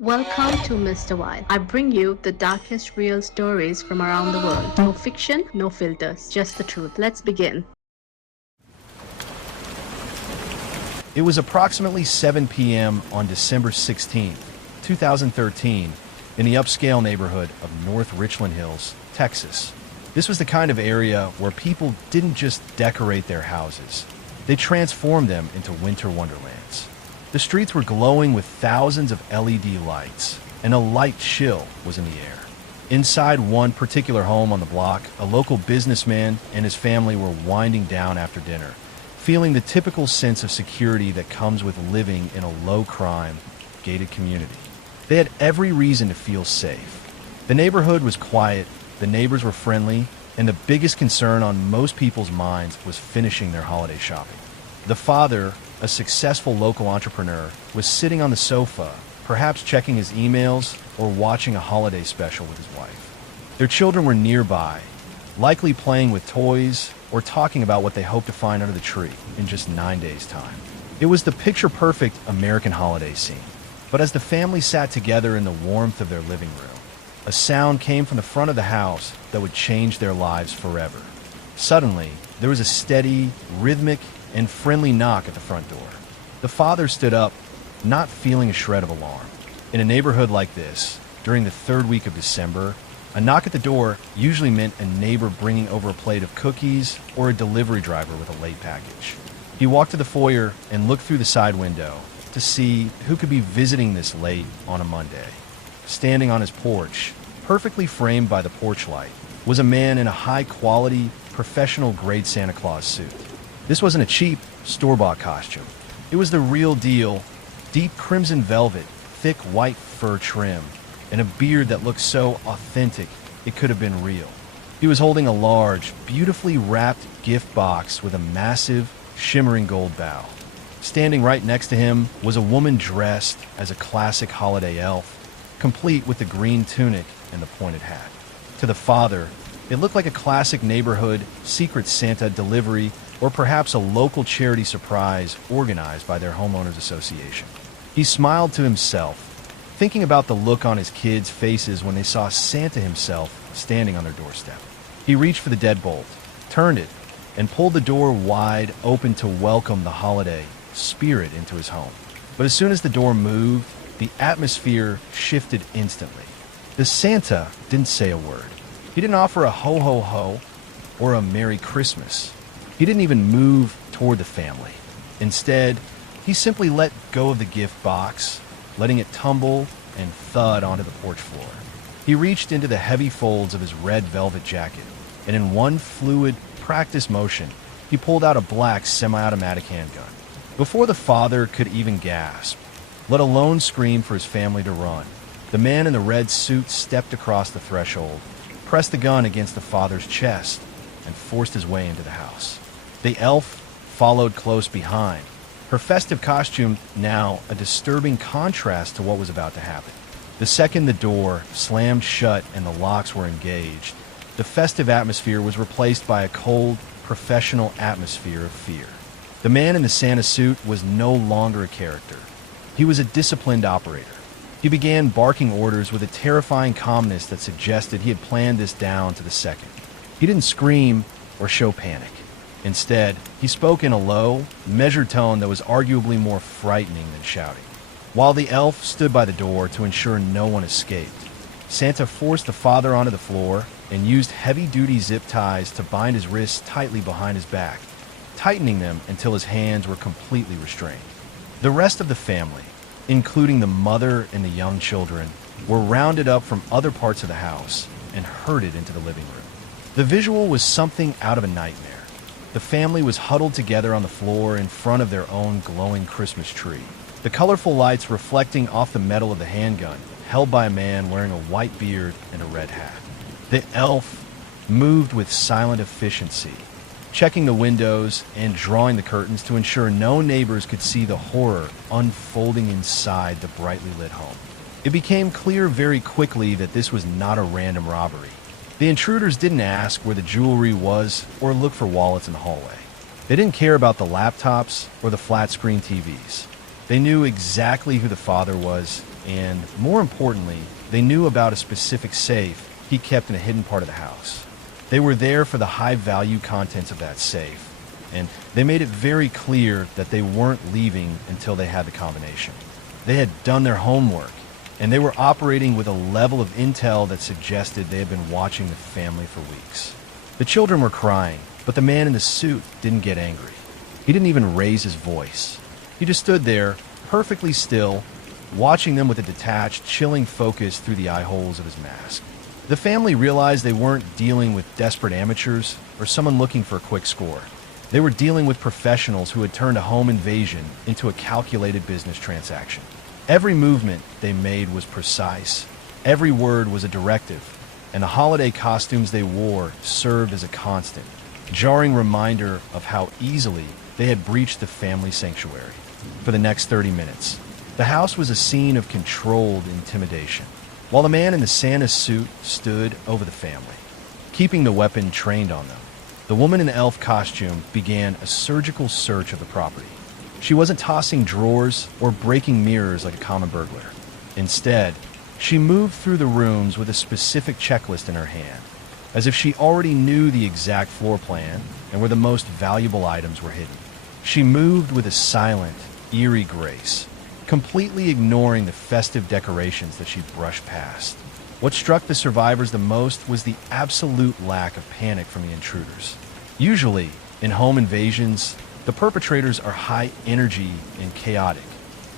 Welcome to Mr. Wild. I bring you the darkest real stories from around the world. No fiction, no filters, just the truth. Let's begin. It was approximately 7 p.m. on December 16, 2013, in the upscale neighborhood of North Richland Hills, Texas. This was the kind of area where people didn't just decorate their houses, they transformed them into winter wonderlands. The streets were glowing with thousands of LED lights, and a light chill was in the air. Inside one particular home on the block, a local businessman and his family were winding down after dinner, feeling the typical sense of security that comes with living in a low-crime, gated community. They had every reason to feel safe. The neighborhood was quiet, the neighbors were friendly, and the biggest concern on most people's minds was finishing their holiday shopping. The father, a successful local entrepreneur, was sitting on the sofa, perhaps checking his emails or watching a holiday special with his wife. Their children were nearby, likely playing with toys or talking about what they hoped to find under the tree in just 9 days' time. It was the picture-perfect American holiday scene. But as the family sat together in the warmth of their living room, a sound came from the front of the house that would change their lives forever. Suddenly, there was a steady, rhythmic, and friendly knock at the front door. The father stood up, not feeling a shred of alarm. In a neighborhood like this, during the third week of December, a knock at the door usually meant a neighbor bringing over a plate of cookies or a delivery driver with a late package. He walked to the foyer and looked through the side window to see who could be visiting this late on a Monday. Standing on his porch, perfectly framed by the porch light, was a man in a high-quality, professional-grade Santa Claus suit. This wasn't a cheap, store-bought costume. It was the real deal, deep crimson velvet, thick white fur trim, and a beard that looked so authentic it could have been real. He was holding a large, beautifully wrapped gift box with a massive, shimmering gold bow. Standing right next to him was a woman dressed as a classic holiday elf, complete with the green tunic and the pointed hat. To the father, it looked like a classic neighborhood Secret Santa delivery or perhaps a local charity surprise organized by their homeowners association. He smiled to himself, thinking about the look on his kids' faces when they saw Santa himself standing on their doorstep. He reached for the deadbolt, turned it, and pulled the door wide open to welcome the holiday spirit into his home. But as soon as the door moved, the atmosphere shifted instantly. The Santa didn't say a word. He didn't offer a ho-ho-ho or a Merry Christmas. He didn't even move toward the family. Instead, he simply let go of the gift box, letting it tumble and thud onto the porch floor. He reached into the heavy folds of his red velvet jacket, and in one fluid, practiced motion, he pulled out a black semi-automatic handgun. Before the father could even gasp, let alone scream for his family to run, the man in the red suit stepped across the threshold, pressed the gun against the father's chest, and forced his way into the house. The elf followed close behind, her festive costume now a disturbing contrast to what was about to happen. The second the door slammed shut and the locks were engaged, the festive atmosphere was replaced by a cold, professional atmosphere of fear. The man in the Santa suit was no longer a character. He was a disciplined operator. He began barking orders with a terrifying calmness that suggested he had planned this down to the second. He didn't scream or show panic. Instead, he spoke in a low, measured tone that was arguably more frightening than shouting. While the elf stood by the door to ensure no one escaped, Santa forced the father onto the floor and used heavy-duty zip ties to bind his wrists tightly behind his back, tightening them until his hands were completely restrained. The rest of the family, including the mother and the young children, were rounded up from other parts of the house and herded into the living room. The visual was something out of a nightmare. The family was huddled together on the floor in front of their own glowing Christmas tree, the colorful lights reflecting off the metal of the handgun, held by a man wearing a white beard and a red hat. The elf moved with silent efficiency, checking the windows and drawing the curtains to ensure no neighbors could see the horror unfolding inside the brightly lit home. It became clear very quickly that this was not a random robbery. The intruders didn't ask where the jewelry was or look for wallets in the hallway. They didn't care about the laptops or the flat-screen TVs. They knew exactly who the father was and, more importantly, they knew about a specific safe he kept in a hidden part of the house. They were there for the high-value contents of that safe, and they made it very clear that they weren't leaving until they had the combination. They had done their homework, and they were operating with a level of intel that suggested they had been watching the family for weeks. The children were crying, but the man in the suit didn't get angry. He didn't even raise his voice. He just stood there, perfectly still, watching them with a detached, chilling focus through the eye holes of his mask. The family realized they weren't dealing with desperate amateurs or someone looking for a quick score. They were dealing with professionals who had turned a home invasion into a calculated business transaction. Every movement they made was precise. Every word was a directive, and the holiday costumes they wore served as a constant, jarring reminder of how easily they had breached the family sanctuary. For the next 30 minutes, the house was a scene of controlled intimidation, while the man in the Santa suit stood over the family, keeping the weapon trained on them. The woman in the elf costume began a surgical search of the property. She wasn't tossing drawers or breaking mirrors like a common burglar. Instead, she moved through the rooms with a specific checklist in her hand, as if she already knew the exact floor plan and where the most valuable items were hidden. She moved with a silent, eerie grace, completely ignoring the festive decorations that she brushed past. What struck the survivors the most was the absolute lack of panic from the intruders. Usually, in home invasions, the perpetrators are high energy and chaotic,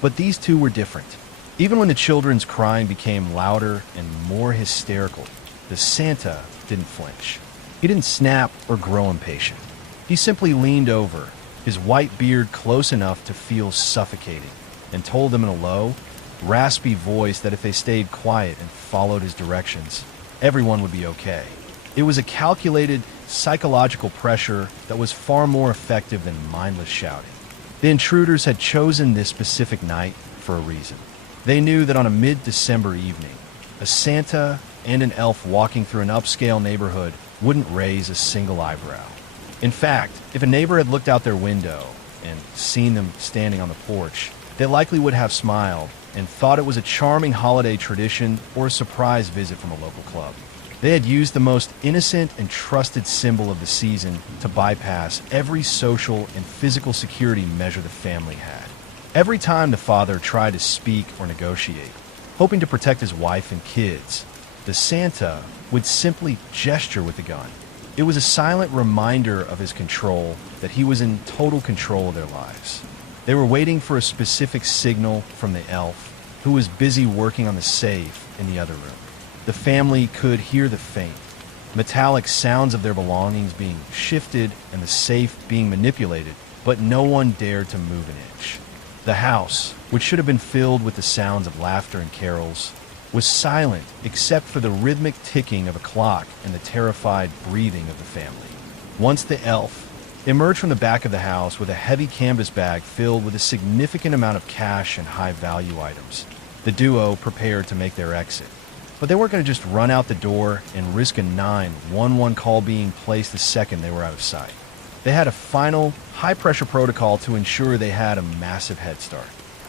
but these two were different. Even when the children's crying became louder and more hysterical, the Santa didn't flinch. He didn't snap or grow impatient. He simply leaned over, his white beard close enough to feel suffocating, and told them in a low, raspy voice that if they stayed quiet and followed his directions, everyone would be okay. It was a calculated, psychological pressure that was far more effective than mindless shouting. The intruders had chosen this specific night for a reason. They knew that on a mid-December evening, a Santa and an elf walking through an upscale neighborhood wouldn't raise a single eyebrow. In fact, if a neighbor had looked out their window and seen them standing on the porch, they likely would have smiled and thought it was a charming holiday tradition or a surprise visit from a local club. They had used the most innocent and trusted symbol of the season to bypass every social and physical security measure the family had. Every time the father tried to speak or negotiate, hoping to protect his wife and kids, the Santa would simply gesture with the gun. It was a silent reminder of his control, that he was in total control of their lives. They were waiting for a specific signal from the elf, who was busy working on the safe in the other room. The family could hear the faint, metallic sounds of their belongings being shifted and the safe being manipulated, but no one dared to move an inch. The house, which should have been filled with the sounds of laughter and carols, was silent except for the rhythmic ticking of a clock and the terrified breathing of the family. Once the elf emerged from the back of the house with a heavy canvas bag filled with a significant amount of cash and high-value items, the duo prepared to make their exit. But they weren't going to just run out the door and risk a 911 call being placed the second they were out of sight. They had a final, high-pressure protocol to ensure they had a massive head start.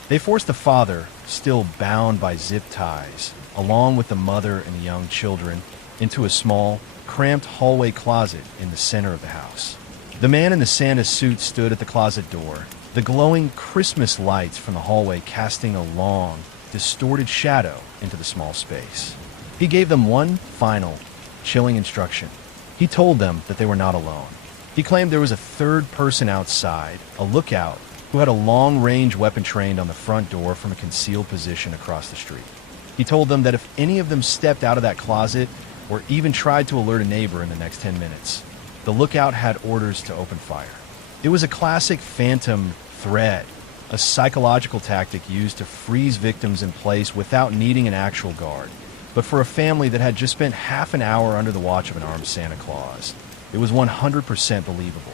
They forced the father, still bound by zip ties, along with the mother and the young children, into a small, cramped hallway closet in the center of the house. The man in the Santa suit stood at the closet door, the glowing Christmas lights from the hallway casting a long, distorted shadow into the small space. He gave them one final, chilling instruction. He told them that they were not alone. He claimed there was a third person outside, a lookout, who had a long-range weapon trained on the front door from a concealed position across the street. He told them that if any of them stepped out of that closet or even tried to alert a neighbor in the next 10 minutes, the lookout had orders to open fire. It was a classic phantom threat, a psychological tactic used to freeze victims in place without needing an actual guard. But for a family that had just spent half an hour under the watch of an armed Santa Claus, it was 100% believable.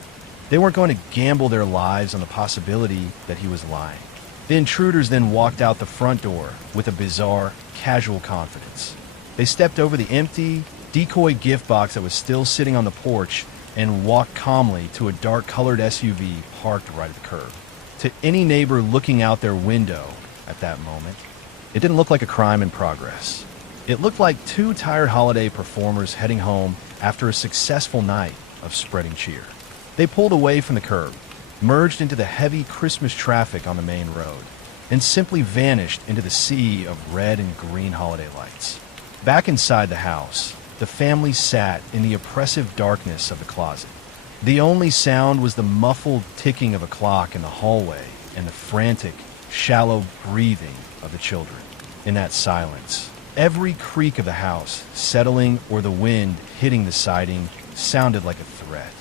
They weren't going to gamble their lives on the possibility that he was lying. The intruders then walked out the front door with a bizarre, casual confidence. They stepped over the empty, decoy gift box that was still sitting on the porch and walked calmly to a dark-colored SUV parked right at the curb. To any neighbor looking out their window at that moment, It didn't look like a crime in progress. It looked like two tired holiday performers heading home after a successful night of spreading cheer. They pulled away from the curb, merged into the heavy Christmas traffic on the main road, and simply vanished into the sea of red and green holiday lights. Back inside the house, the family sat in the oppressive darkness of the closet. The only sound was the muffled ticking of a clock in the hallway and the frantic, shallow breathing of the children. In that silence, every creak of the house settling or the wind hitting the siding sounded like a threat.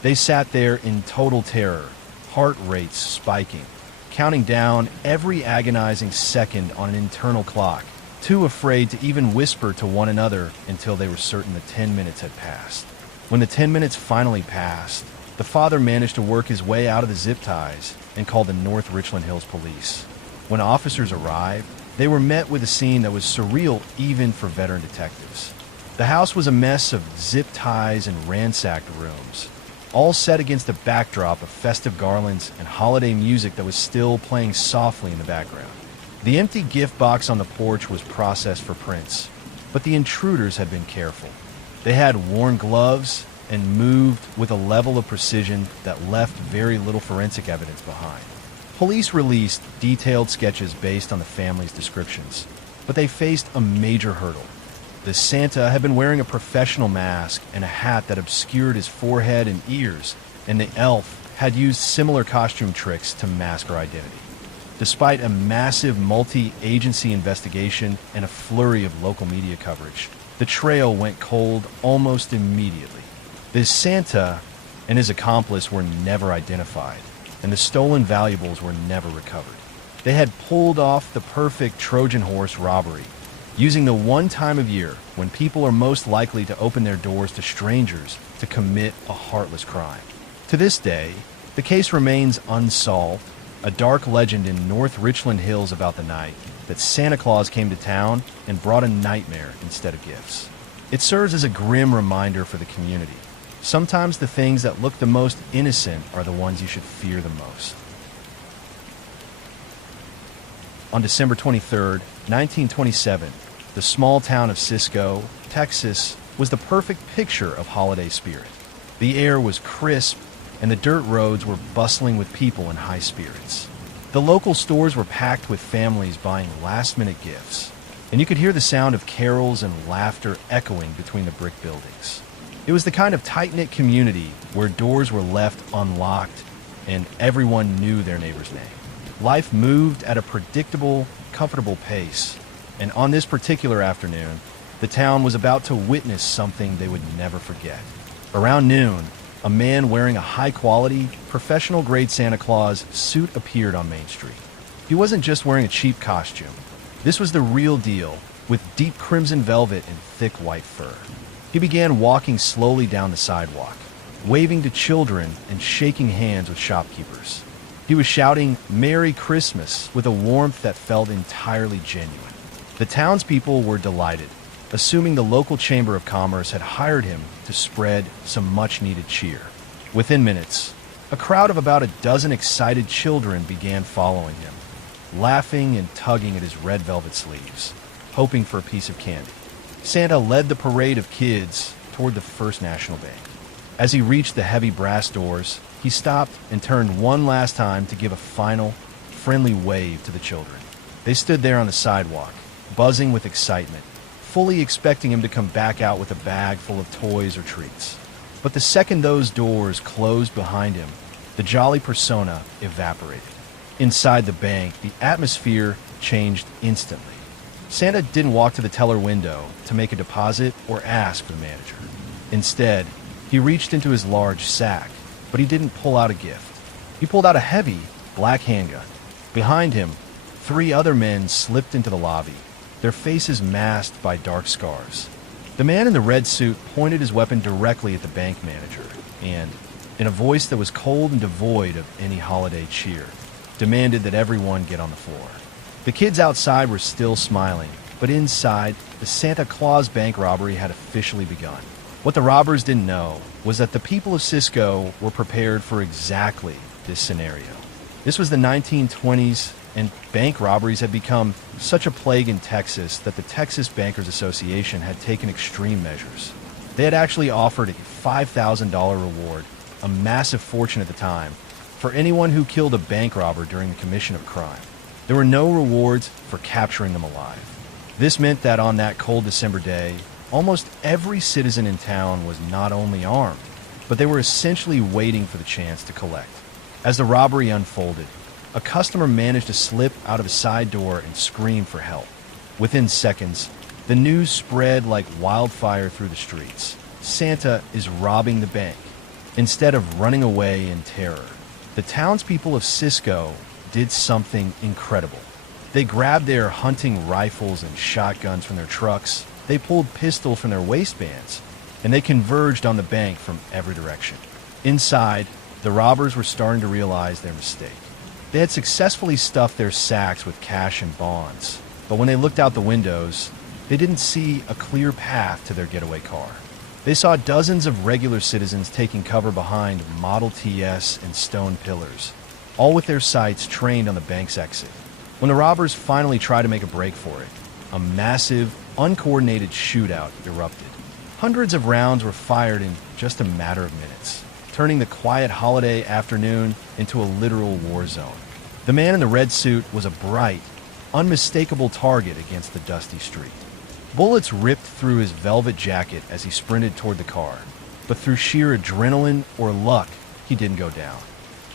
They sat there in total terror, heart rates spiking, counting down every agonizing second on an internal clock, too afraid to even whisper to one another until they were certain the 10 minutes had passed. When the 10 minutes finally passed, the father managed to work his way out of the zip ties and called the North Richland Hills police. When officers arrived, they were met with a scene that was surreal even for veteran detectives. The house was a mess of zip ties and ransacked rooms, all set against a backdrop of festive garlands and holiday music that was still playing softly in the background. The empty gift box on the porch was processed for prints, but the intruders had been careful. They had worn gloves and moved with a level of precision that left very little forensic evidence behind. Police released detailed sketches based on the family's descriptions, but they faced a major hurdle. The Santa had been wearing a professional mask and a hat that obscured his forehead and ears, and the elf had used similar costume tricks to mask her identity. Despite a massive multi-agency investigation and a flurry of local media coverage, the trail went cold almost immediately. This Santa and his accomplice were never identified, and the stolen valuables were never recovered. They had pulled off the perfect Trojan horse robbery, using the one time of year when people are most likely to open their doors to strangers to commit a heartless crime. To this day, the case remains unsolved, a dark legend in North Richland Hills about the night that Santa Claus came to town and brought a nightmare instead of gifts. It serves as a grim reminder for the community. Sometimes the things that look the most innocent are the ones you should fear the most. On December 23, 1927, the small town of Cisco, Texas, was the perfect picture of holiday spirit. The air was crisp, and the dirt roads were bustling with people in high spirits. The local stores were packed with families buying last-minute gifts, and you could hear the sound of carols and laughter echoing between the brick buildings. It was the kind of tight-knit community where doors were left unlocked and everyone knew their neighbor's name. Life moved at a predictable, comfortable pace, and on this particular afternoon, the town was about to witness something they would never forget. Around noon, a man wearing a high-quality, professional-grade Santa Claus suit appeared on Main Street. He wasn't just wearing a cheap costume. This was the real deal, with deep crimson velvet and thick white fur. He began walking slowly down the sidewalk, waving to children and shaking hands with shopkeepers. He was shouting "Merry Christmas" with a warmth that felt entirely genuine. The townspeople were delighted, assuming the local Chamber of Commerce had hired him to spread some much-needed cheer. Within minutes, a crowd of about a dozen excited children began following him, laughing and tugging at his red velvet sleeves, hoping for a piece of candy. Santa led the parade of kids toward the First National Bank. As he reached the heavy brass doors, he stopped and turned one last time to give a final, friendly wave to the children. They stood there on the sidewalk, buzzing with excitement, fully expecting him to come back out with a bag full of toys or treats. But the second those doors closed behind him, the jolly persona evaporated. Inside the bank, the atmosphere changed instantly. Santa didn't walk to the teller window to make a deposit or ask for the manager. Instead, he reached into his large sack, but he didn't pull out a gift. He pulled out a heavy, black handgun. Behind him, 3 other men slipped into the lobby, their faces masked by dark scars. The man in the red suit pointed his weapon directly at the bank manager and, in a voice that was cold and devoid of any holiday cheer, demanded that everyone get on the floor. The kids outside were still smiling, but inside, the Santa Claus bank robbery had officially begun. What the robbers didn't know was that the people of Cisco were prepared for exactly this scenario. This was the 1920s, and bank robberies had become such a plague in Texas that the Texas Bankers Association had taken extreme measures. They had actually offered a $5,000 reward, a massive fortune at the time, for anyone who killed a bank robber during the commission of a crime. There were no rewards for capturing them alive. This meant that on that cold December day, almost every citizen in town was not only armed, but they were essentially waiting for the chance to collect. As the robbery unfolded, a customer managed to slip out of a side door and scream for help. Within seconds, the news spread like wildfire through the streets. Santa is robbing the bank. Instead of running away in terror, the townspeople of Cisco did something incredible. They grabbed their hunting rifles and shotguns from their trucks, they pulled pistols from their waistbands, and they converged on the bank from every direction. Inside, the robbers were starting to realize their mistake. They had successfully stuffed their sacks with cash and bonds, but when they looked out the windows, they didn't see a clear path to their getaway car. They saw dozens of regular citizens taking cover behind Model Ts and stone pillars, all with their sights trained on the bank's exit. When the robbers finally tried to make a break for it, a massive, uncoordinated shootout erupted. Hundreds of rounds were fired in just a matter of minutes, turning the quiet holiday afternoon into a literal war zone. The man in the red suit was a bright, unmistakable target against the dusty street. Bullets ripped through his velvet jacket as he sprinted toward the car, but through sheer adrenaline or luck, he didn't go down.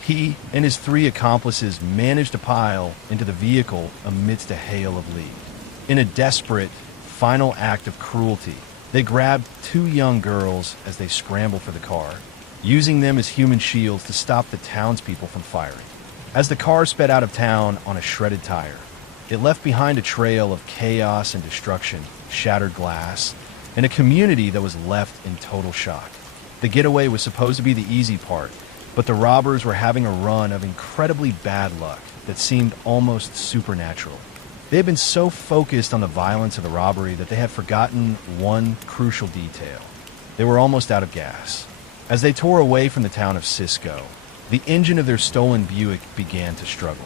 He and his 3 accomplices managed to pile into the vehicle amidst a hail of lead. In a desperate, final act of cruelty, they grabbed 2 young girls as they scrambled for the car, using them as human shields to stop the townspeople from firing. As the car sped out of town on a shredded tire, it left behind a trail of chaos and destruction, shattered glass, and a community that was left in total shock. The getaway was supposed to be the easy part, but the robbers were having a run of incredibly bad luck that seemed almost supernatural. They had been so focused on the violence of the robbery that they had forgotten one crucial detail. They were almost out of gas. As they tore away from the town of Cisco, the engine of their stolen Buick began to struggle.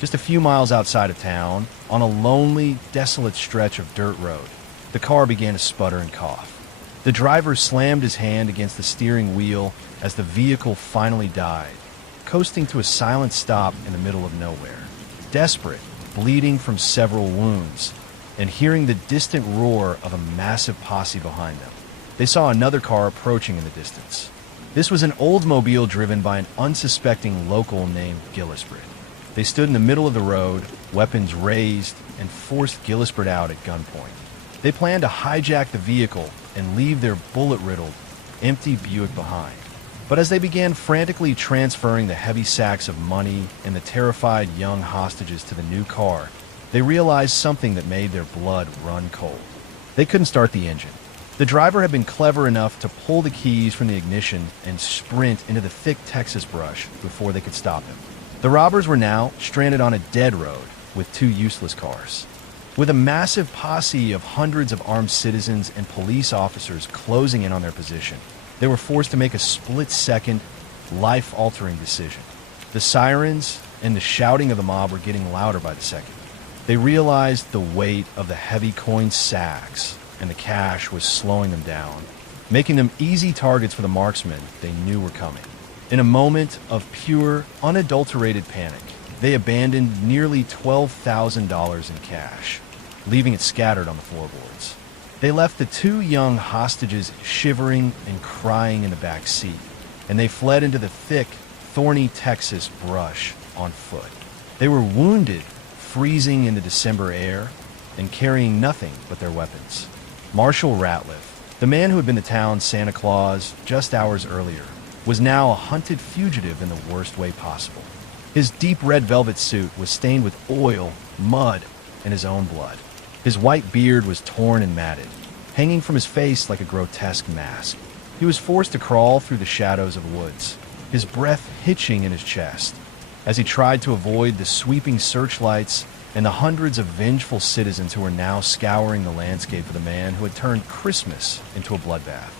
Just a few miles outside of town, on a lonely, desolate stretch of dirt road, the car began to sputter and cough. The driver slammed his hand against the steering wheel as the vehicle finally died, coasting to a silent stop in the middle of nowhere. Desperate, bleeding from several wounds, and hearing the distant roar of a massive posse behind them, they saw another car approaching in the distance. This was an Oldsmobile driven by an unsuspecting local named Gillisbert. They stood in the middle of the road, weapons raised, and forced Gillisbert out at gunpoint. They planned to hijack the vehicle and leave their bullet-riddled, empty Buick behind. But as they began frantically transferring the heavy sacks of money and the terrified young hostages to the new car, they realized something that made their blood run cold. They couldn't start the engine. The driver had been clever enough to pull the keys from the ignition and sprint into the thick Texas brush before they could stop him. The robbers were now stranded on a dead road with 2 useless cars. With a massive posse of hundreds of armed citizens and police officers closing in on their position, they were forced to make a split-second, life-altering decision. The sirens and the shouting of the mob were getting louder by the second. They realized the weight of the heavy coin sacks and the cash was slowing them down, making them easy targets for the marksmen they knew were coming. In a moment of pure, unadulterated panic, they abandoned nearly $12,000 in cash, leaving it scattered on the floorboards. They left the 2 young hostages shivering and crying in the back seat, and they fled into the thick, thorny Texas brush on foot. They were wounded, freezing in the December air, and carrying nothing but their weapons. Marshall Ratliff, the man who had been the town's Santa Claus just hours earlier, was now a hunted fugitive in the worst way possible. His deep red velvet suit was stained with oil, mud, and his own blood. His white beard was torn and matted, hanging from his face like a grotesque mask. He was forced to crawl through the shadows of woods, his breath hitching in his chest, as he tried to avoid the sweeping searchlights and the hundreds of vengeful citizens who were now scouring the landscape for the man who had turned Christmas into a bloodbath.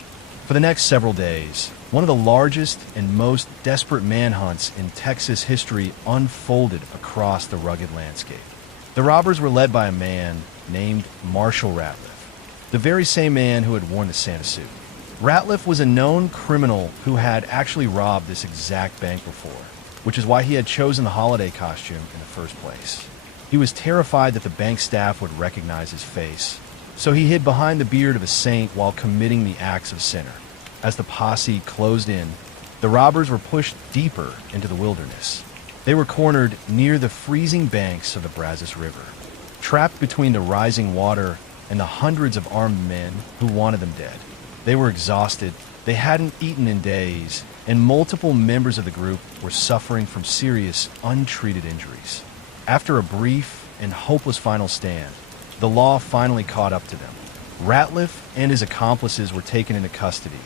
For the next several days, one of the largest and most desperate manhunts in Texas history unfolded across the rugged landscape. The robbers were led by a man named Marshall Ratliff, the very same man who had worn the Santa suit. Ratliff was a known criminal who had actually robbed this exact bank before, which is why he had chosen the holiday costume in the first place. He was terrified that the bank staff would recognize his face, so he hid behind the beard of a saint while committing the acts of a sinner. As the posse closed in, the robbers were pushed deeper into the wilderness. They were cornered near the freezing banks of the Brazos River, trapped between the rising water and the hundreds of armed men who wanted them dead. They were exhausted, they hadn't eaten in days, and multiple members of the group were suffering from serious, untreated injuries. After a brief and hopeless final stand, the law finally caught up to them. Ratliff and his accomplices were taken into custody,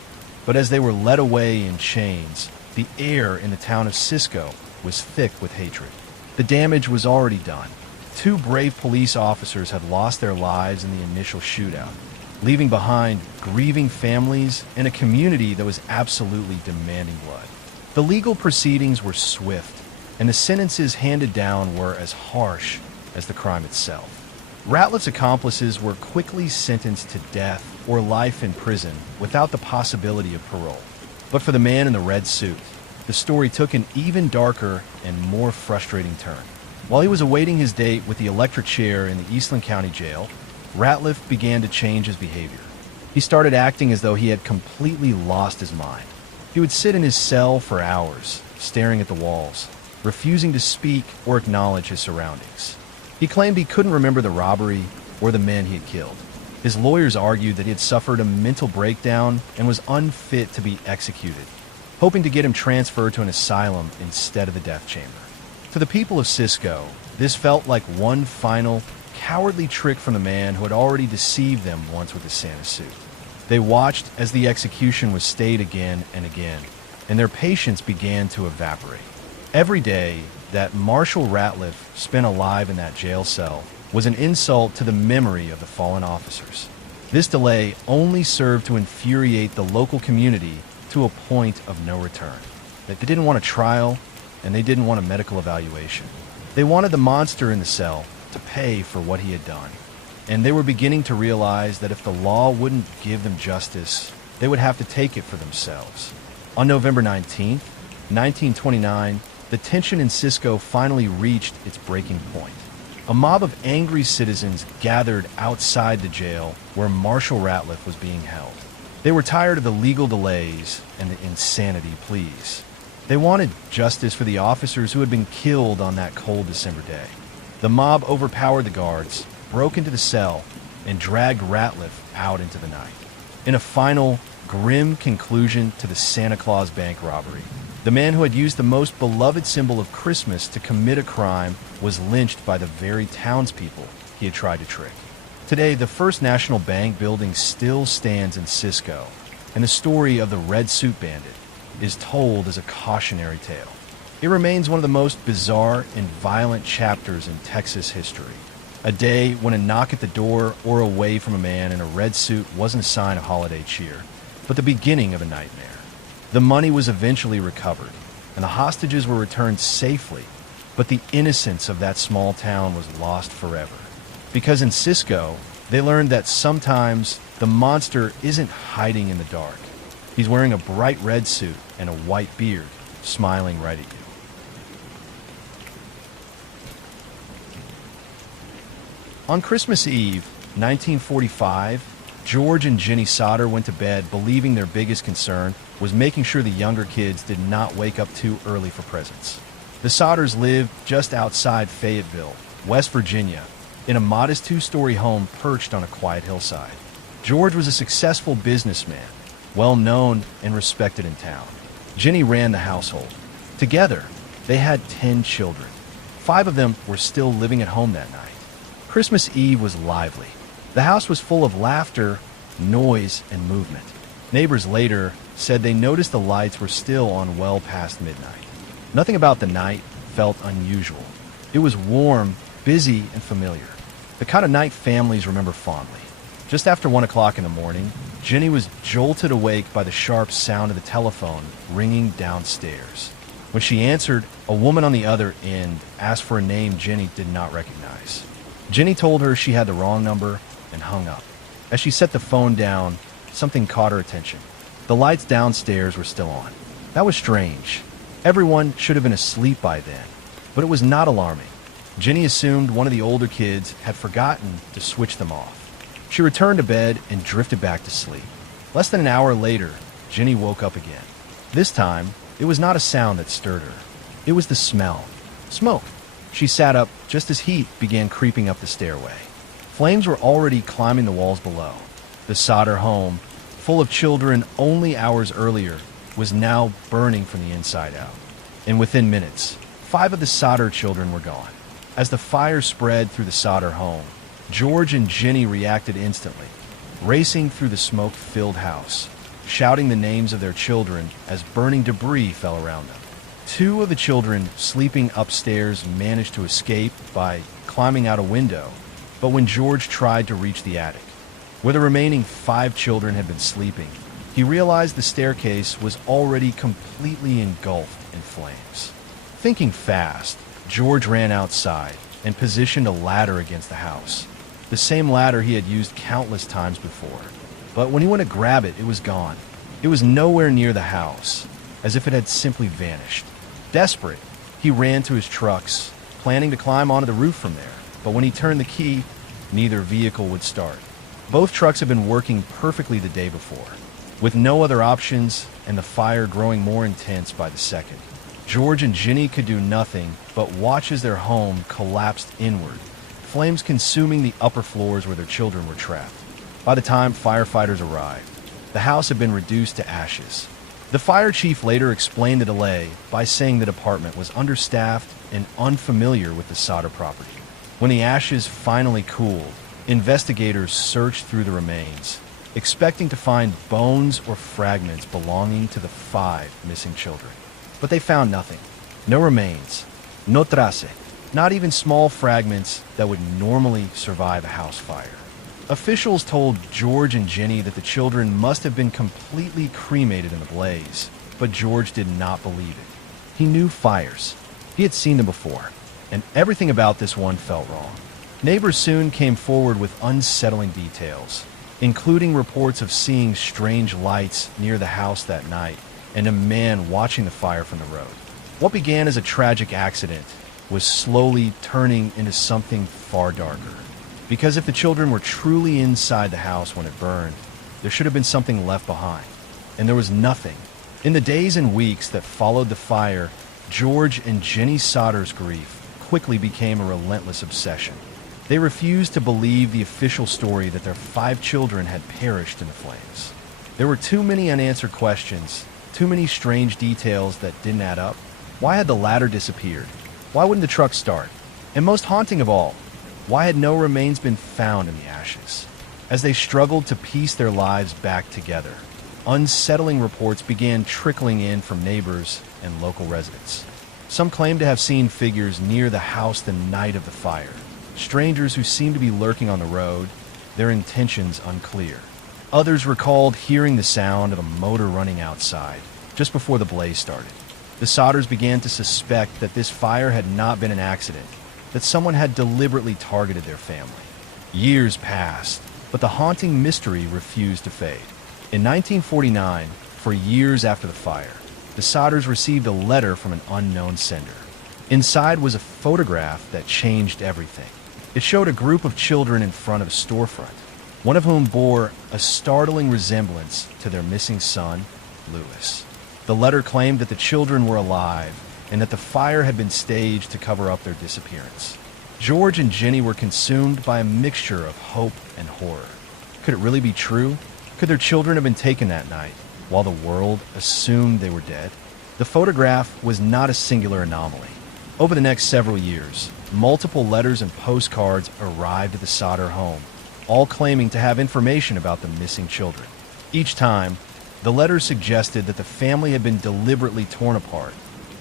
but as they were led away in chains, the air in the town of Cisco was thick with hatred. The damage was already done. 2 brave police officers had lost their lives in the initial shootout, leaving behind grieving families and a community that was absolutely demanding blood. The legal proceedings were swift, and the sentences handed down were as harsh as the crime itself. Ratliff's accomplices were quickly sentenced to death or life in prison without the possibility of parole. But for the man in the red suit, the story took an even darker and more frustrating turn. While he was awaiting his date with the electric chair in the Eastland County Jail, Ratliff began to change his behavior. He started acting as though he had completely lost his mind. He would sit in his cell for hours, staring at the walls, refusing to speak or acknowledge his surroundings. He claimed he couldn't remember the robbery or the men he had killed. His lawyers argued that he had suffered a mental breakdown and was unfit to be executed, hoping to get him transferred to an asylum instead of the death chamber. To the people of Cisco, this felt like one final, cowardly trick from the man who had already deceived them once with his Santa suit. They watched as the execution was stayed again and again, and their patience began to evaporate. Every day that Marshall Ratliff spent alive in that jail cell was an insult to the memory of the fallen officers. This delay only served to infuriate the local community to a point of no return. They didn't want a trial, and they didn't want a medical evaluation. They wanted the monster in the cell to pay for what he had done. And they were beginning to realize that if the law wouldn't give them justice, they would have to take it for themselves. On November 19th, 1929, the tension in Cisco finally reached its breaking point. A mob of angry citizens gathered outside the jail where Marshall Ratliff was being held. They were tired of the legal delays and the insanity pleas. They wanted justice for the officers who had been killed on that cold December day. The mob overpowered the guards, broke into the cell, and dragged Ratliff out into the night. In a final, grim conclusion to the Santa Claus Bank robbery, the man who had used the most beloved symbol of Christmas to commit a crime was lynched by the very townspeople he had tried to trick. Today, the First National Bank building still stands in Cisco, and the story of the Red Suit Bandit is told as a cautionary tale. It remains one of the most bizarre and violent chapters in Texas history. A day when a knock at the door or away from a man in a red suit wasn't a sign of holiday cheer, but the beginning of a nightmare. The money was eventually recovered, and the hostages were returned safely, but the innocence of that small town was lost forever. Because in Cisco, they learned that sometimes the monster isn't hiding in the dark. He's wearing a bright red suit and a white beard, smiling right at you. On Christmas Eve, 1945, George and Jenny Sauter went to bed believing their biggest concern was making sure the younger kids did not wake up too early for presents. The Sauters lived just outside Fayetteville, West Virginia, in a modest 2-story home perched on a quiet hillside. George was a successful businessman, well known and respected in town. Jenny ran the household. Together, they had 10 children. 5 of them were still living at home that night. Christmas Eve was lively. The house was full of laughter, noise, and movement. Neighbors later said they noticed the lights were still on well past midnight. Nothing about the night felt unusual. It was warm, busy, and familiar. The kind of night families remember fondly. Just after 1 o'clock in the morning, Jenny was jolted awake by the sharp sound of the telephone ringing downstairs. When she answered, a woman on the other end asked for a name Jenny did not recognize. Jenny told her she had the wrong number and hung up. As she set the phone down, something caught her attention. The lights downstairs were still on. That was strange. Everyone should have been asleep by then, but it was not alarming. Jenny assumed one of the older kids had forgotten to switch them off. She returned to bed and drifted back to sleep. Less than an hour later, Jenny woke up again. This time, it was not a sound that stirred her. It was the smell. Smoke. She sat up just as heat began creeping up the stairway. Flames were already climbing the walls below. The Sodder home, full of children only hours earlier, was now burning from the inside out. And within minutes, 5 of the Sodder children were gone. As the fire spread through the Sodder home, George and Jenny reacted instantly, racing through the smoke-filled house, shouting the names of their children as burning debris fell around them. 2 of the children sleeping upstairs managed to escape by climbing out a window, but when George tried to reach the attic, where the remaining 5 children had been sleeping, he realized the staircase was already completely engulfed in flames. Thinking fast, George ran outside and positioned a ladder against the house. The same ladder he had used countless times before. But when he went to grab it, it was gone. It was nowhere near the house, as if it had simply vanished. Desperate, he ran to his trucks, planning to climb onto the roof from there. But when he turned the key, neither vehicle would start. Both trucks had been working perfectly the day before, with no other options and the fire growing more intense by the second. George and Jenny could do nothing but watch as their home collapsed inward, flames consuming the upper floors where their children were trapped. By the time firefighters arrived, the house had been reduced to ashes. The fire chief later explained the delay by saying the department was understaffed and unfamiliar with the Sodder property. When the ashes finally cooled, investigators searched through the remains, expecting to find bones or fragments belonging to the 5 missing children. But they found nothing. No remains. No trace. Not even small fragments that would normally survive a house fire. Officials told George and Jenny that the children must have been completely cremated in the blaze, but George did not believe it. He knew fires. He had seen them before, and everything about this one felt wrong. Neighbors soon came forward with unsettling details, including reports of seeing strange lights near the house that night and a man watching the fire from the road. What began as a tragic accident was slowly turning into something far darker. Because if the children were truly inside the house when it burned, there should have been something left behind. And there was nothing. In the days and weeks that followed the fire, George and Jenny Sodder's grief quickly became a relentless obsession. They refused to believe the official story that their 5 children had perished in the flames. There were too many unanswered questions, too many strange details that didn't add up. Why had the ladder disappeared? Why wouldn't the truck start? And most haunting of all, why had no remains been found in the ashes? As they struggled to piece their lives back together, unsettling reports began trickling in from neighbors and local residents. Some claimed to have seen figures near the house the night of the fire. Strangers who seemed to be lurking on the road, their intentions unclear. Others recalled hearing the sound of a motor running outside just before the blaze started. The Sodders began to suspect that this fire had not been an accident, that someone had deliberately targeted their family. Years passed, but the haunting mystery refused to fade. In 1949, for years after the fire, the Sodders received a letter from an unknown sender. Inside was a photograph that changed everything. It showed a group of children in front of a storefront, one of whom bore a startling resemblance to their missing son, Louis. The letter claimed that the children were alive and that the fire had been staged to cover up their disappearance. George and Jenny were consumed by a mixture of hope and horror. Could it really be true? Could their children have been taken that night, while the world assumed they were dead? The photograph was not a singular anomaly. Over the next several years, multiple letters and postcards arrived at the Sodder home, all claiming to have information about the missing children. Each time, the letters suggested that the family had been deliberately torn apart,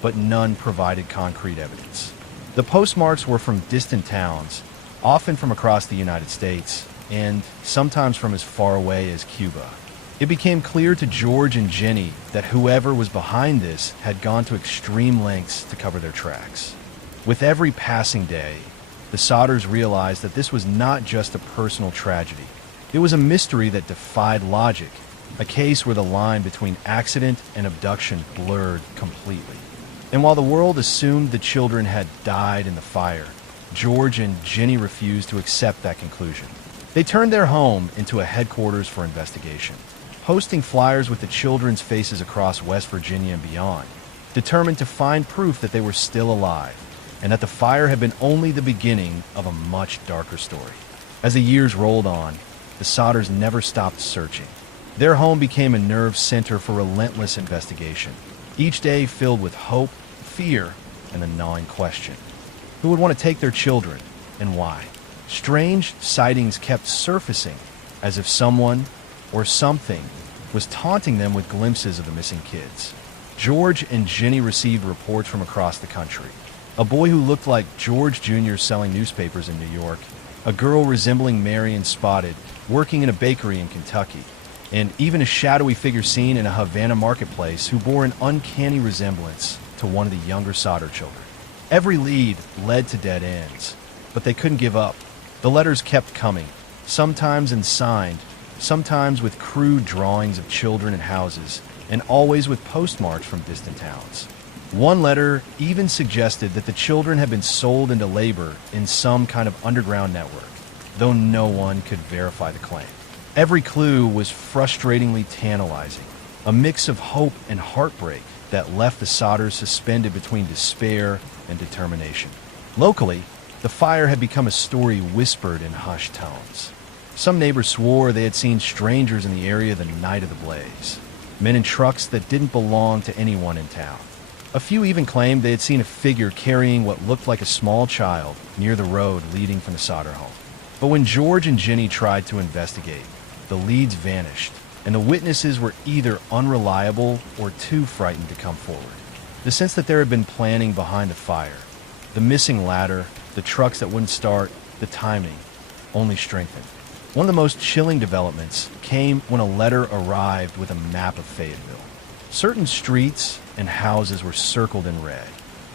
but none provided concrete evidence. The postmarks were from distant towns, often from across the United States, and sometimes from as far away as Cuba. It became clear to George and Jenny that whoever was behind this had gone to extreme lengths to cover their tracks. With every passing day, the Sodders realized that this was not just a personal tragedy. It was a mystery that defied logic, a case where the line between accident and abduction blurred completely. And while the world assumed the children had died in the fire, George and Jenny refused to accept that conclusion. They turned their home into a headquarters for investigation, posting flyers with the children's faces across West Virginia and beyond, determined to find proof that they were still alive, and that the fire had been only the beginning of a much darker story. As the years rolled on, the Sodders never stopped searching. Their home became a nerve center for relentless investigation, each day filled with hope, fear, and the gnawing question: who would want to take their children, and why? Strange sightings kept surfacing, as if someone or something was taunting them with glimpses of the missing kids. George and Jenny received reports from across the country. A boy who looked like George Jr. selling newspapers in New York, a girl resembling Marion Spotted working in a bakery in Kentucky, and even a shadowy figure seen in a Havana marketplace who bore an uncanny resemblance to one of the younger Sodder children. Every lead led to dead ends, but they couldn't give up. The letters kept coming, sometimes unsigned, sometimes with crude drawings of children and houses, and always with postmarks from distant towns. One letter even suggested that the children had been sold into labor in some kind of underground network, though no one could verify the claim. Every clue was frustratingly tantalizing, a mix of hope and heartbreak that left the Sodders suspended between despair and determination. Locally, the fire had become a story whispered in hushed tones. Some neighbors swore they had seen strangers in the area the night of the blaze, men in trucks that didn't belong to anyone in town. A few even claimed they had seen a figure carrying what looked like a small child near the road leading from the Sodder home. But when George and Jenny tried to investigate, the leads vanished, and the witnesses were either unreliable or too frightened to come forward. The sense that there had been planning behind the fire, the missing ladder, the trucks that wouldn't start, the timing, only strengthened. One of the most chilling developments came when a letter arrived with a map of Fayetteville. Certain streets and houses were circled in red,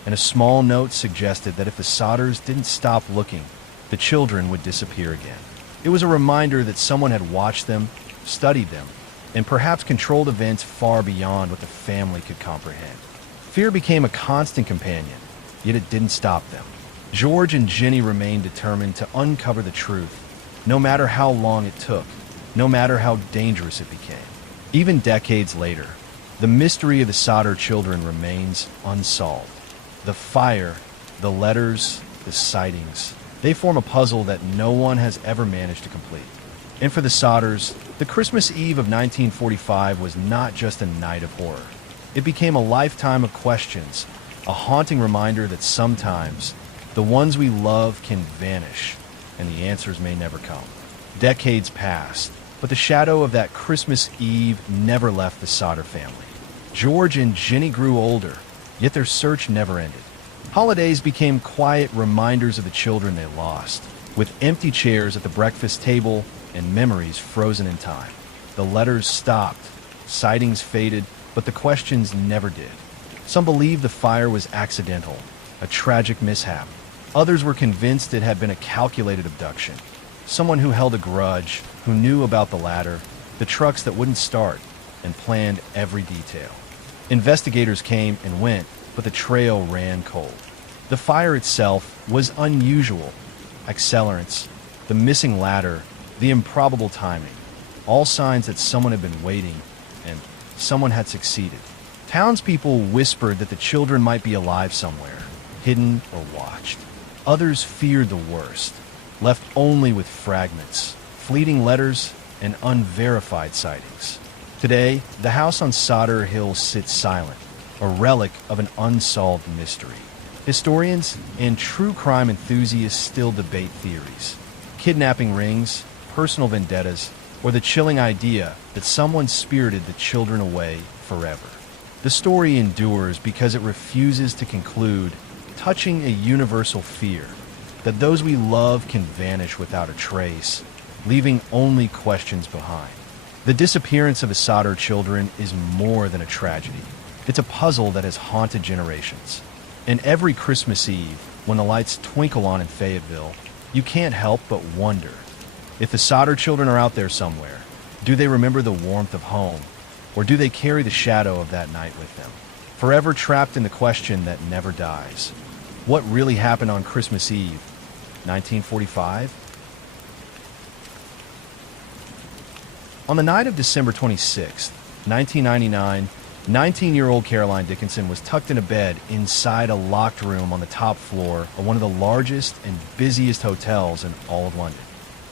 and a small note suggested that if the Sodders didn't stop looking, the children would disappear again. It was a reminder that someone had watched them, studied them, and perhaps controlled events far beyond what the family could comprehend. Fear became a constant companion, yet it didn't stop them. George and Jenny remained determined to uncover the truth, no matter how long it took, no matter how dangerous it became. Even decades later, the mystery of the Sodder children remains unsolved. The fire, the letters, the sightings, they form a puzzle that no one has ever managed to complete. And for the Sodders, the Christmas Eve of 1945 was not just a night of horror. It became a lifetime of questions, a haunting reminder that sometimes the ones we love can vanish, and the answers may never come. Decades passed, but the shadow of that Christmas Eve never left the Sodder family. George and Jenny grew older, yet their search never ended. Holidays became quiet reminders of the children they lost, with empty chairs at the breakfast table and memories frozen in time. The letters stopped, sightings faded, but the questions never did. Some believed the fire was accidental, a tragic mishap. Others were convinced it had been a calculated abduction. Someone who held a grudge, who knew about the ladder, the trucks that wouldn't start, and planned every detail. Investigators came and went, but the trail ran cold. The fire itself was unusual. Accelerants, the missing ladder, the improbable timing, all signs that someone had been waiting, and someone had succeeded. Townspeople whispered that the children might be alive somewhere, hidden or watched. Others feared the worst, left only with fragments, fleeting letters, and unverified sightings. Today, the house on Sodder Hill sits silent, a relic of an unsolved mystery. Historians and true crime enthusiasts still debate theories. Kidnapping rings, personal vendettas, or the chilling idea that someone spirited the children away forever. The story endures because it refuses to conclude, touching a universal fear that those we love can vanish without a trace, leaving only questions behind. The disappearance of the Sodder children is more than a tragedy. It's a puzzle that has haunted generations. And every Christmas Eve, when the lights twinkle on in Fayetteville, you can't help but wonder, if the Sodder children are out there somewhere, do they remember the warmth of home, or do they carry the shadow of that night with them, forever trapped in the question that never dies? What really happened on Christmas Eve, 1945? On the night of December 26, 1999, 19-year-old Caroline Dickinson was tucked in a bed inside a locked room on the top floor of one of the largest and busiest hotels in all of London.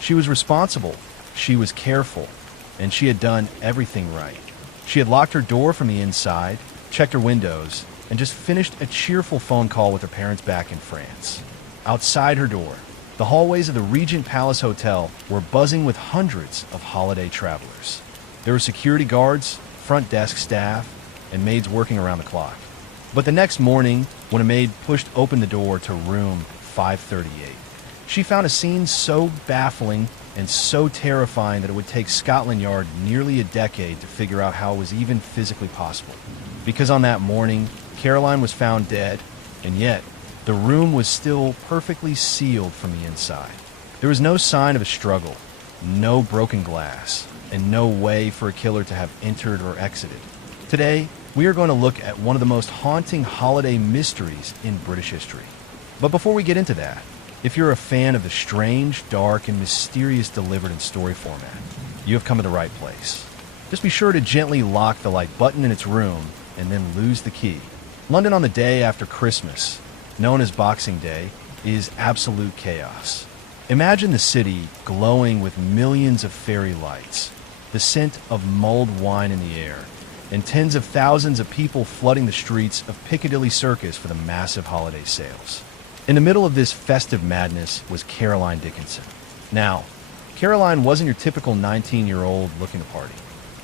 She was responsible, she was careful, and she had done everything right. She had locked her door from the inside, checked her windows, and just finished a cheerful phone call with her parents back in France. Outside her door, the hallways of the Regent Palace Hotel were buzzing with hundreds of holiday travelers. There were security guards, front desk staff, and maids working around the clock. But the next morning, when a maid pushed open the door to room 538, she found a scene so baffling and so terrifying that it would take Scotland Yard nearly a decade to figure out how it was even physically possible. Because on that morning, Caroline was found dead, and yet the room was still perfectly sealed from the inside. There was no sign of a struggle, no broken glass, and no way for a killer to have entered or exited. Today, we are going to look at one of the most haunting holiday mysteries in British history. But before we get into that, if you're a fan of the strange, dark, and mysterious delivered in story format, you have come to the right place. Just be sure to gently lock the light button in its room and then lose the key. London on the day after Christmas, known as Boxing Day, is absolute chaos. Imagine the city glowing with millions of fairy lights, the scent of mulled wine in the air, and tens of thousands of people flooding the streets of Piccadilly Circus for the massive holiday sales. In the middle of this festive madness was Caroline Dickinson. Now, Caroline wasn't your typical 19-year-old looking to party.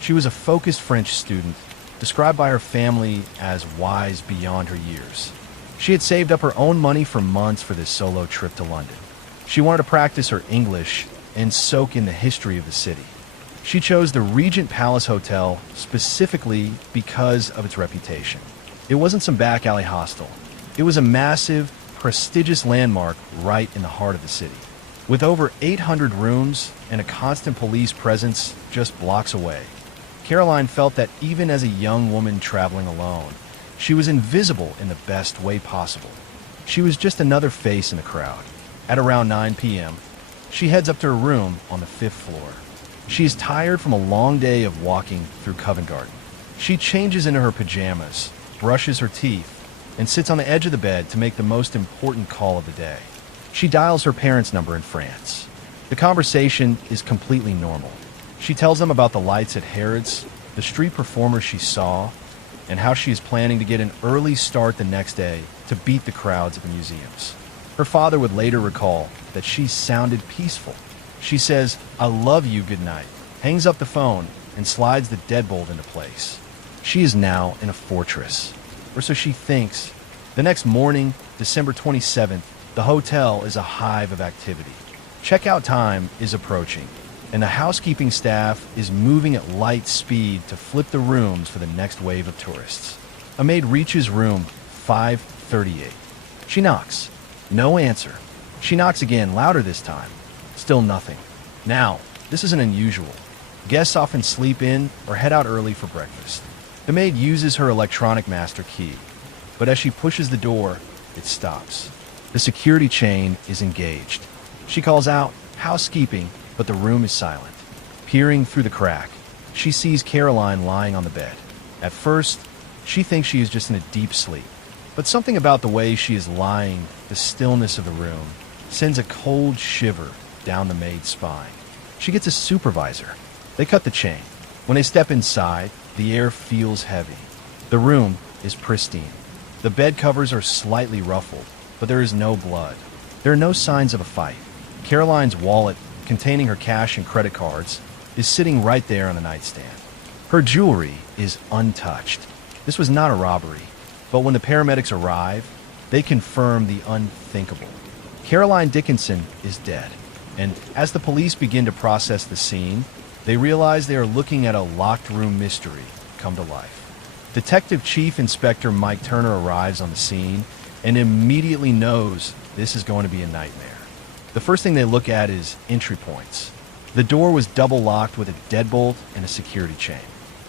She was a focused French student, described by her family as wise beyond her years. She had saved up her own money for months for this solo trip to London. She wanted to practice her English and soak in the history of the city. She chose the Regent Palace Hotel specifically because of its reputation. It wasn't some back alley hostel. It was a massive, prestigious landmark right in the heart of the city. With over 800 rooms and a constant police presence just blocks away, Caroline felt that even as a young woman traveling alone, she was invisible in the best way possible. She was just another face in the crowd. At around 9 p.m., she heads up to her room on the 5th floor. She is tired from a long day of walking through Covent Garden. She changes into her pajamas, brushes her teeth, and sits on the edge of the bed to make the most important call of the day. She dials her parents' number in France. The conversation is completely normal. She tells them about the lights at Harrods, the street performers she saw, and how she is planning to get an early start the next day to beat the crowds at the museums. Her father would later recall that she sounded peaceful. She says, "I love you, good night," hangs up the phone, and slides the deadbolt into place. She is now in a fortress, or so she thinks. The next morning, December 27th, the hotel is a hive of activity. Checkout time is approaching, and the housekeeping staff is moving at light speed to flip the rooms for the next wave of tourists. A maid reaches room 538. She knocks. No answer. She knocks again, louder this time. Still nothing. Now, this isn't unusual. Guests often sleep in or head out early for breakfast. The maid uses her electronic master key, but as she pushes the door, it stops. The security chain is engaged. She calls out, "Housekeeping," but the room is silent. Peering through the crack, she sees Caroline lying on the bed. At first, she thinks she is just in a deep sleep, but something about the way she is lying, the stillness of the room, sends a cold shiver down the maid's spine. She gets a supervisor. They cut the chain. When they step inside, the air feels heavy. The room is pristine. The bed covers are slightly ruffled, but there is no blood. There are no signs of a fight. Caroline's wallet, containing her cash and credit cards, is sitting right there on the nightstand. Her jewelry is untouched. This was not a robbery, but when the paramedics arrive, they confirm the unthinkable. Caroline Dickinson is dead, and as the police begin to process the scene, They realize they are looking at a locked room mystery come to life. Detective Chief Inspector Mike Turner arrives on the scene and immediately knows this is going to be a nightmare. The first thing they look at is entry points. The door was double locked with a deadbolt and a security chain.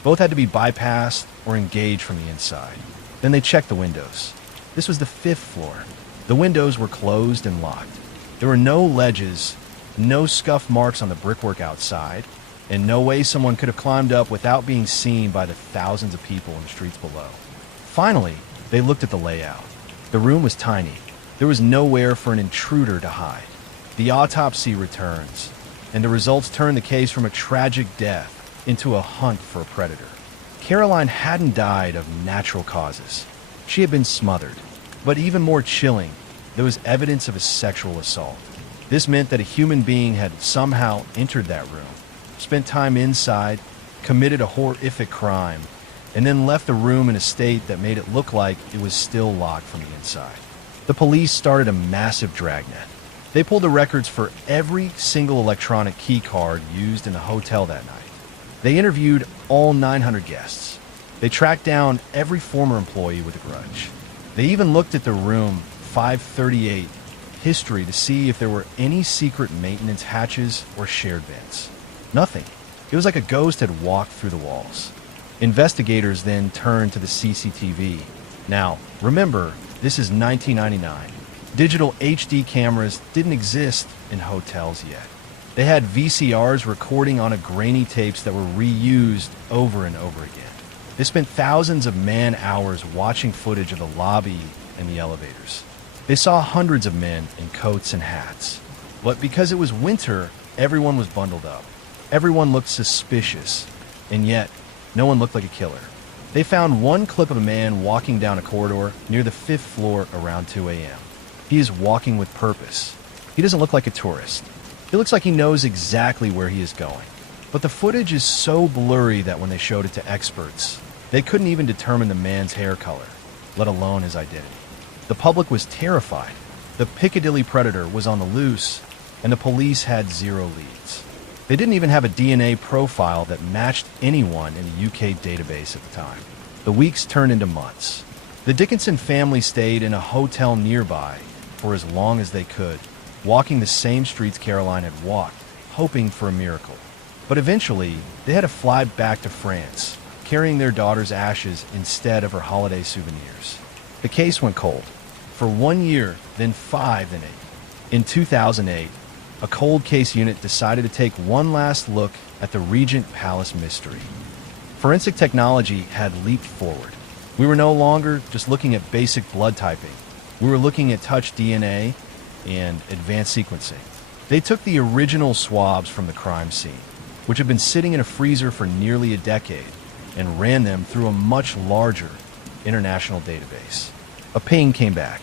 Both had to be bypassed or engaged from the inside. Then they checked the windows. This was the 5th floor. The windows were closed and locked. There were no ledges, no scuff marks on the brickwork outside, and no way someone could have climbed up without being seen by the thousands of people in the streets below. Finally, they looked at the layout. The room was tiny. There was nowhere for an intruder to hide. The autopsy returns, and the results turn the case from a tragic death into a hunt for a predator. Caroline hadn't died of natural causes. She had been smothered. But even more chilling, there was evidence of a sexual assault. This meant that a human being had somehow entered that room, spent time inside, committed a horrific crime, and then left the room in a state that made it look like it was still locked from the inside. The police started a massive dragnet. They pulled the records for every single electronic key card used in the hotel that night. They interviewed all 900 guests. They tracked down every former employee with a grudge. They even looked at the room 538 history to see if there were any secret maintenance hatches or shared vents. Nothing. It was like a ghost had walked through the walls. Investigators then turned to the CCTV. Now, remember, this is 1999. Digital HD cameras didn't exist in hotels yet. They had VCRs recording on a grainy tapes that were reused over and over again. They spent thousands of man-hours watching footage of the lobby and the elevators. They saw hundreds of men in coats and hats. But because it was winter, everyone was bundled up. Everyone looked suspicious, and yet no one looked like a killer. They found one clip of a man walking down a corridor near the 5th floor around 2 a.m. He is walking with purpose. He doesn't look like a tourist. He looks like he knows exactly where he is going. But the footage is so blurry that when they showed it to experts, they couldn't even determine the man's hair color, let alone his identity. The public was terrified. The Piccadilly predator was on the loose, and the police had zero leads. They didn't even have a DNA profile that matched anyone in the UK database at the time. The weeks turned into months. The Dickinson family stayed in a hotel nearby for as long as they could, walking the same streets Caroline had walked, hoping for a miracle. But eventually, they had to fly back to France, carrying their daughter's ashes instead of her holiday souvenirs. The case went cold. For 1 year, then 5, then 8. In 2008, a cold case unit decided to take one last look at the Regent Palace mystery. Forensic technology had leaped forward. We were no longer just looking at basic blood typing. We were looking at touch DNA and advanced sequencing. They took the original swabs from the crime scene, which had been sitting in a freezer for nearly a decade, and ran them through a much larger international database. A ping came back.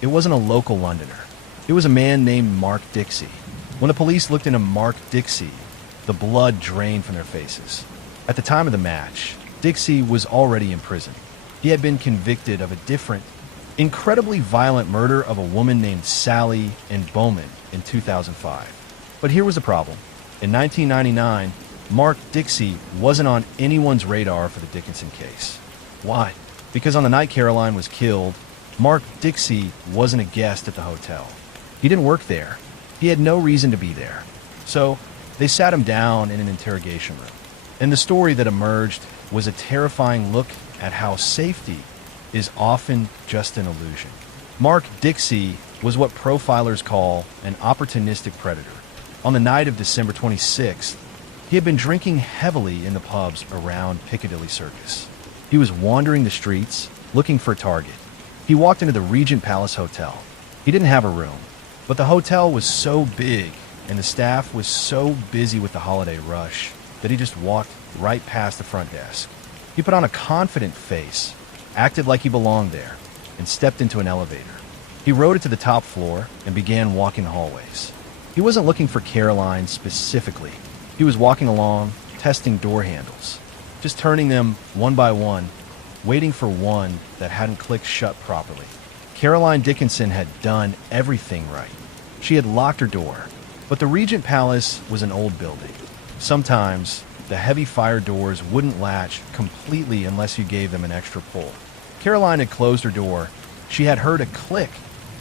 It wasn't a local Londoner. It was a man named Mark Dixie. When the police looked into Mark Dixie, the blood drained from their faces. At the time of the match, Dixie was already in prison. He had been convicted of a different, incredibly violent murder of a woman named Sally in Bowman in 2005. But here was the problem. In 1999, Mark Dixie wasn't on anyone's radar for the Dickinson case. Why? Because on the night Caroline was killed, Mark Dixie wasn't a guest at the hotel. He didn't work there. He had no reason to be there. So they sat him down in an interrogation room. And the story that emerged was a terrifying look at how safety is often just an illusion. Mark Dixie was what profilers call an opportunistic predator. On the night of December 26th, he had been drinking heavily in the pubs around Piccadilly Circus. He was wandering the streets, looking for a target. He walked into the Regent Palace Hotel. He didn't have a room, but the hotel was so big and the staff was so busy with the holiday rush that he just walked right past the front desk. He put on a confident face, acted like he belonged there, and stepped into an elevator. He rode it to the top floor and began walking the hallways. He wasn't looking for Caroline specifically. He was walking along, testing door handles, just turning them one by one, waiting for one that hadn't clicked shut properly. Caroline Dickinson had done everything right. She had locked her door, but the Regent Palace was an old building. Sometimes, the heavy fire doors wouldn't latch completely unless you gave them an extra pull. Caroline had closed her door. She had heard a click,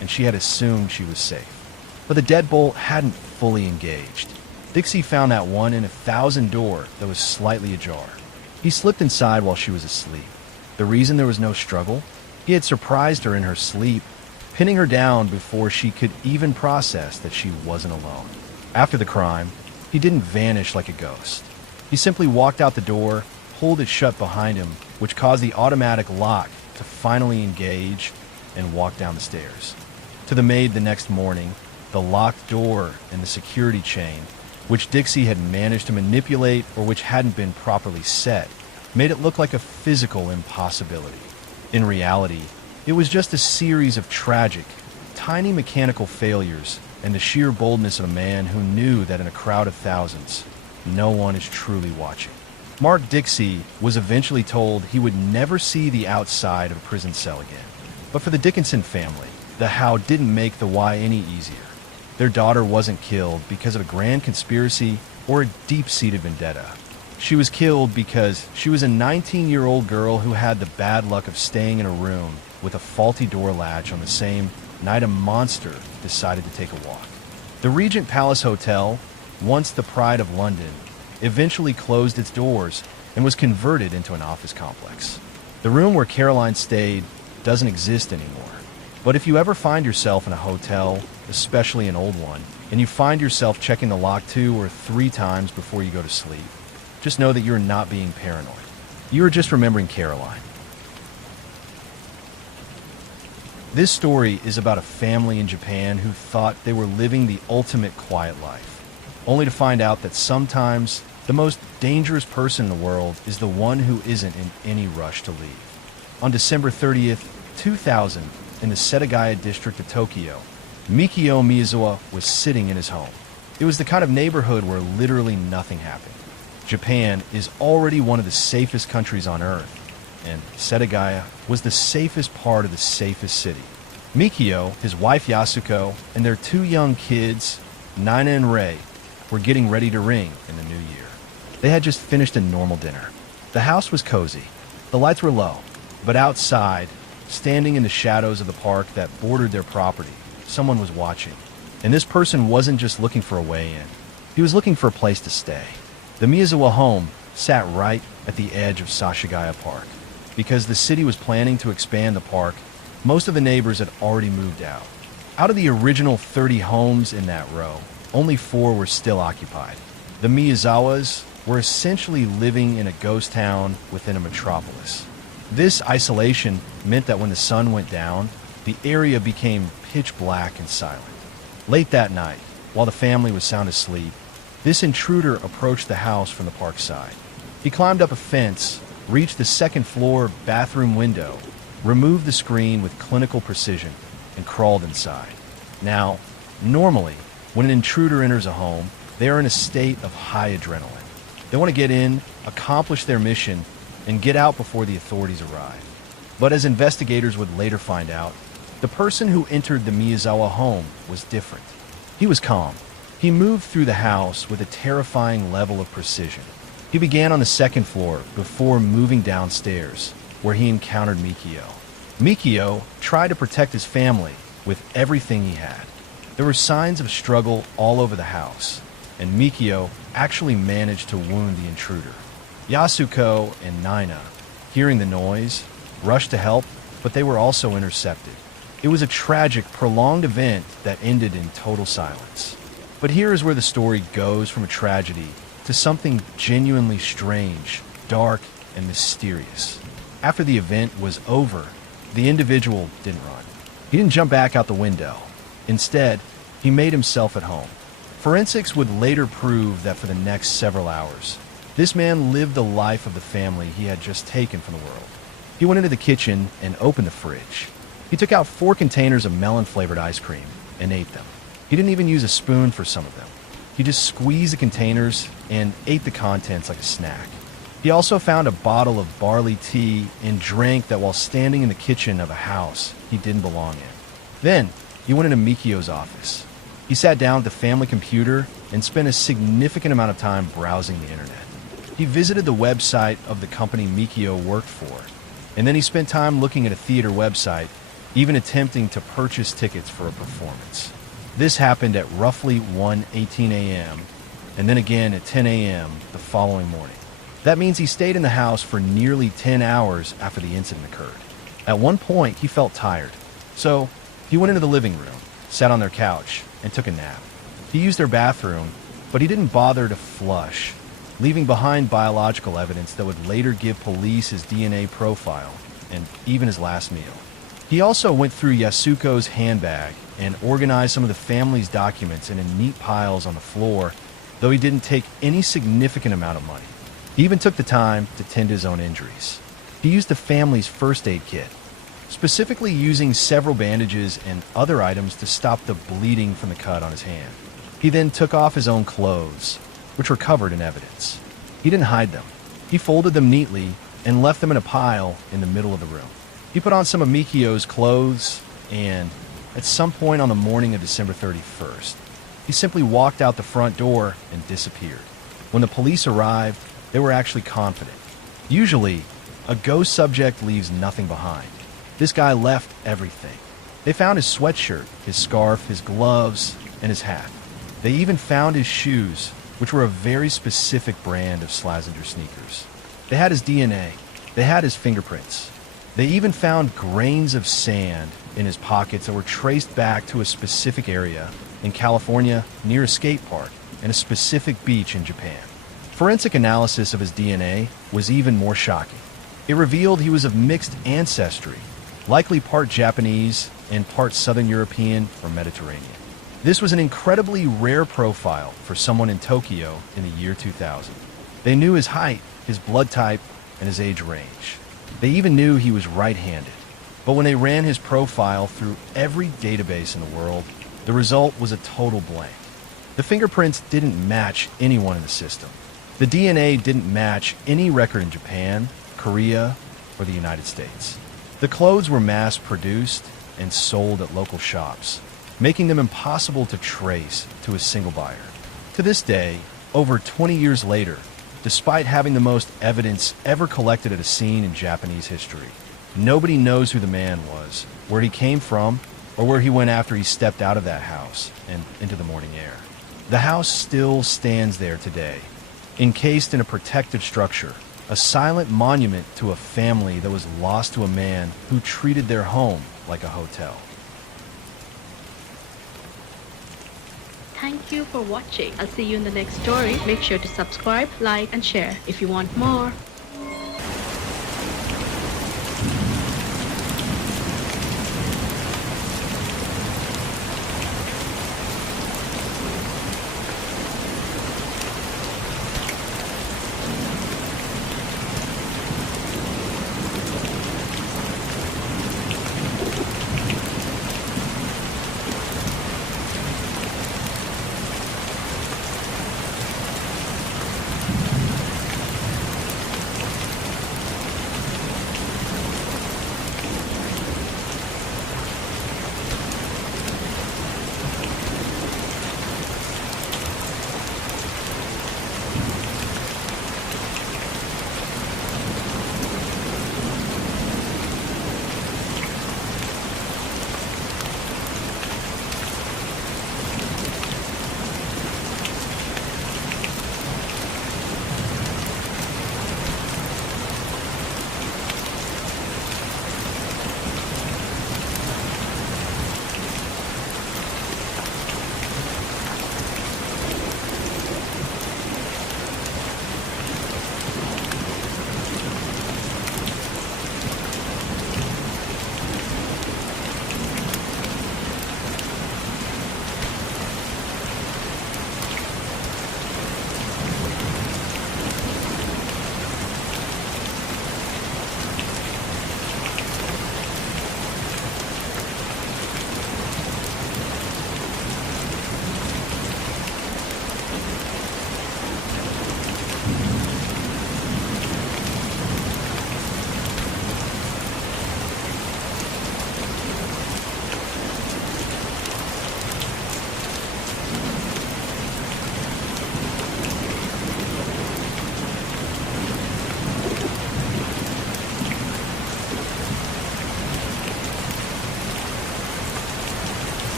and she had assumed she was safe. But the deadbolt hadn't fully engaged. Dixie found that 1 in 1,000 door that was slightly ajar. He slipped inside while she was asleep. The reason there was no struggle? He had surprised her in her sleep, pinning her down before she could even process that she wasn't alone. After the crime, he didn't vanish like a ghost. He simply walked out the door, pulled it shut behind him, which caused the automatic lock to finally engage, and walk down the stairs. To the maid the next morning, the locked door and the security chain, which Dixie had managed to manipulate or which hadn't been properly set, made it look like a physical impossibility. In reality, it was just a series of tragic, tiny mechanical failures and the sheer boldness of a man who knew that in a crowd of thousands, no one is truly watching. Mark Dixie was eventually told he would never see the outside of a prison cell again. But for the Dickinson family, the how didn't make the why any easier. Their daughter wasn't killed because of a grand conspiracy or a deep-seated vendetta. She was killed because she was a 19-year-old girl who had the bad luck of staying in a room with a faulty door latch on the same night a monster decided to take a walk. The Regent Palace Hotel, once the pride of London, eventually closed its doors and was converted into an office complex. The room where Caroline stayed doesn't exist anymore. But if you ever find yourself in a hotel, especially an old one, and you find yourself checking the lock 2 or 3 times before you go to sleep, just know that you're not being paranoid. You are just remembering Caroline. This story is about a family in Japan who thought they were living the ultimate quiet life, only to find out that sometimes the most dangerous person in the world is the one who isn't in any rush to leave. On December 30th, 2000, in the Setagaya district of Tokyo, Mikio Miyazawa was sitting in his home. It was the kind of neighborhood where literally nothing happened. Japan is already one of the safest countries on earth, and Setagaya was the safest part of the safest city. Mikio, his wife Yasuko, and their 2 young kids, Nina and Rei, were getting ready to ring in the new year. They had just finished a normal dinner. The house was cozy. The lights were low, but outside, standing in the shadows of the park that bordered their property, someone was watching. And this person wasn't just looking for a way in. He was looking for a place to stay. The Miyazawa home sat right at the edge of Sashigaya Park. Because the city was planning to expand the park, most of the neighbors had already moved out. Out of the original 30 homes in that row, only 4 were still occupied. The Miyazawas were essentially living in a ghost town within a metropolis. This isolation meant that when the sun went down, the area became pitch black and silent. Late that night, while the family was sound asleep, this intruder approached the house from the park side. He climbed up a fence, reached the second-floor bathroom window, removed the screen with clinical precision, and crawled inside. Now, normally, when an intruder enters a home, they are in a state of high adrenaline. They want to get in, accomplish their mission, and get out before the authorities arrive. But as investigators would later find out, the person who entered the Miyazawa home was different. He was calm. He moved through the house with a terrifying level of precision. He began on the second floor before moving downstairs, where he encountered Mikio. Mikio tried to protect his family with everything he had. There were signs of struggle all over the house, and Mikio actually managed to wound the intruder. Yasuko and Nina, hearing the noise, rushed to help, but they were also intercepted. It was a tragic, prolonged event that ended in total silence. But here is where the story goes from a tragedy to something genuinely strange, dark, and mysterious. After the event was over, the individual didn't run. He didn't jump back out the window. Instead, he made himself at home. Forensics would later prove that for the next several hours, this man lived the life of the family he had just taken from the world. He went into the kitchen and opened the fridge. He took out 4 containers of melon-flavored ice cream and ate them. He didn't even use a spoon for some of them. He just squeezed the containers and ate the contents like a snack. He also found a bottle of barley tea and drank that while standing in the kitchen of a house he didn't belong in. Then, he went into Mikio's office. He sat down at the family computer and spent a significant amount of time browsing the internet. He visited the website of the company Mikio worked for, and then he spent time looking at a theater website, even attempting to purchase tickets for a performance. This happened at roughly 1:18 a.m., and then again at 10 a.m. the following morning. That means he stayed in the house for nearly 10 hours after the incident occurred. At one point, he felt tired, so he went into the living room, sat on their couch, and took a nap. He used their bathroom, but he didn't bother to flush, leaving behind biological evidence that would later give police his DNA profile and even his last meal. He also went through Yasuko's handbag and organized some of the family's documents into neat piles on the floor, though he didn't take any significant amount of money. He even took the time to tend his own injuries. He used the family's first aid kit, specifically using several bandages and other items to stop the bleeding from the cut on his hand. He then took off his own clothes, which were covered in evidence. He didn't hide them. He folded them neatly and left them in a pile in the middle of the room. He put on some of Mikio's clothes and, at some point on the morning of December 31st, he simply walked out the front door and disappeared. When the police arrived, they were actually confident. Usually, a ghost subject leaves nothing behind. This guy left everything. They found his sweatshirt, his scarf, his gloves, and his hat. They even found his shoes, which were a very specific brand of Slazenger sneakers. They had his DNA. They had his fingerprints. They even found grains of sand in his pockets that were traced back to a specific area in California near a skate park and a specific beach in Japan. Forensic analysis of his DNA was even more shocking. It revealed he was of mixed ancestry, likely part Japanese and part Southern European or Mediterranean. This was an incredibly rare profile for someone in Tokyo in the year 2000. They knew his height, his blood type, and his age range. They even knew he was right-handed. But when they ran his profile through every database in the world, the result was a total blank. The fingerprints didn't match anyone in the system. The DNA didn't match any record in Japan, Korea, or the United States. The clothes were mass-produced and sold at local shops, making them impossible to trace to a single buyer. To this day, over 20 years later, despite having the most evidence ever collected at a scene in Japanese history, nobody knows who the man was, where he came from, or where he went after he stepped out of that house and into the morning air. The house still stands there today, encased in a protective structure, a silent monument to a family that was lost to a man who treated their home like a hotel. Thank you for watching. I'll see you in the next story. Make sure to subscribe, like, and share if you want more.